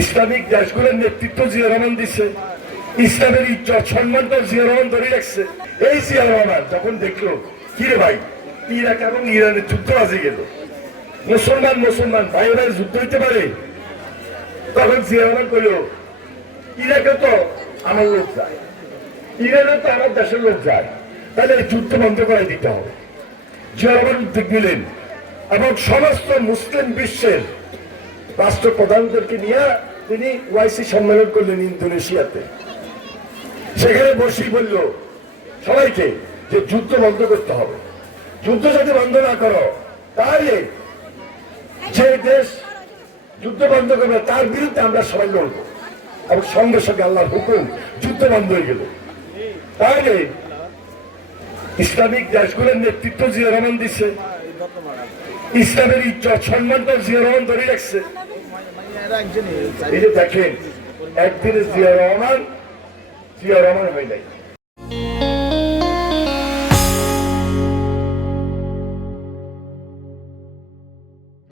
Islamic দেশগুলোর নেতৃত্ব জিয়া রহমান দিচ্ছে ইসলামের ইজ্জত সম্মানটা জিয়া রহমান ধরে রাখছে। এই জিয়া রহমান যখন দেখল, কি রে ভাই? ইরাক এবং ইরানের যুদ্ধ বাজে গেল। মুসলমান মুসলমান ভাই ওরা যুদ্ধ হইতে পারে? তখন জিয়া রহমান কইল, ইরাকে তো আমার লোক যায়। ইরানে তো আমার দেশের লোক যায়। তাহলে এই যুদ্ধ বন্ধ করে দিতে হবে। জিয়া রহমান উদ্যোগ নিলেন এবং সমস্ত মুসলিম বিশ্বের রাষ্ট্রপ্রধানদেরকে নিয়ে তিনি ওয়াইসি সম্মেলন করলেন ইন্দোনেশিয়াতে। সেখানে বসেই বলল, সবাইকে যে যুদ্ধ বন্ধ করতে হবে, যুদ্ধ যদি বন্ধ না করো, তাহলে যে দেশ যুদ্ধ বন্ধ করবে, তার বিরুদ্ধে আমরা সবাই লড়বো। এবং সঙ্গে সঙ্গে আল্লাহর হুকুম, যুদ্ধ বন্ধ হয়ে গেল। তাহলে ইসলামিক দেশগুলোর নেতৃত্ব জিয়া রহমান দিচ্ছে ইসলামের ইজ্জত সম্মানটা জিয়া রহমান ধরে রাখছে এই যে দেখেন, একদিনে জিয়া রহমান জিয়া রহমান হয়ে নাই।